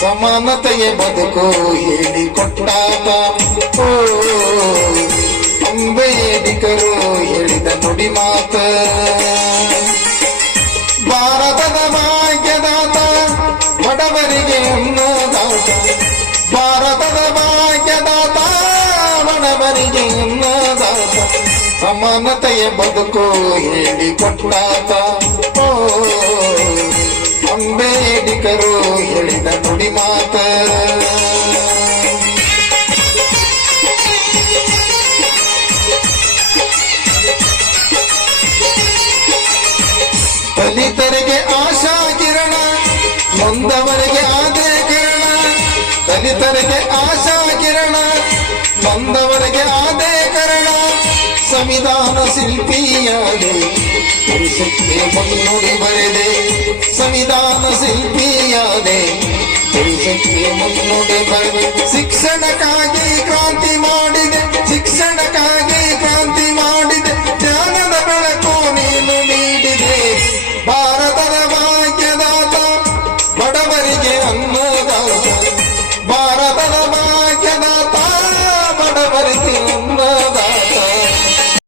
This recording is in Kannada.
ಸಮಾನತೆಯ ಬದುಕು ಹೇಳಿಕೊಟ್ಟಾತ. ಓ ಅಂಬೇಡ್ಕರು ಹೇಳಿದ ನುಡಿ ಮಾತ. ಭಾರತದ ಭಾಗ್ಯದಾತ ಬಡವರಿಗೆ ಅನ್ನದಾತ. ಭಾರತದ ಭಾಗ್ಯದಾತ ಬಡವರಿಗೆ ಅನ್ನದಾತ. ಸಮಾನತೆಯ ಬದುಕು ಹೇಳಿಕೊಟ್ಟಾತ. ಓ ಅಂಬೇಡ್ಕರು ಹೇಳಿದ ನುಡಿ ಮಾತ. ದಲಿತರಿಗೆ ಆಶಾ ಕಿರಣ, ನೊಂದವರಿಗೆ ಆದೇ ಕಿರಣ. ದಲಿತರಿಗೆ ಆಶಾ ಕಿರಣ, ನೊಂದವರಿಗೆ ಆದೇ ಕರಣ. ಸಂವಿಧಾನ ಶಿಲ್ಪಿಯಾದೆ ದೇಶಕ್ಕೆ ಮುನ್ನುಡಿ ಬರೆದೆ. ಸಂವಿಧಾನ ಶಿಲ್ಪಿಯಾದೆ ದೇಶಕ್ಕೆ ಮುನ್ನುಡಿ ಬರೆದೆ. ಶಿಕ್ಷಣಕ್ಕಾಗಿ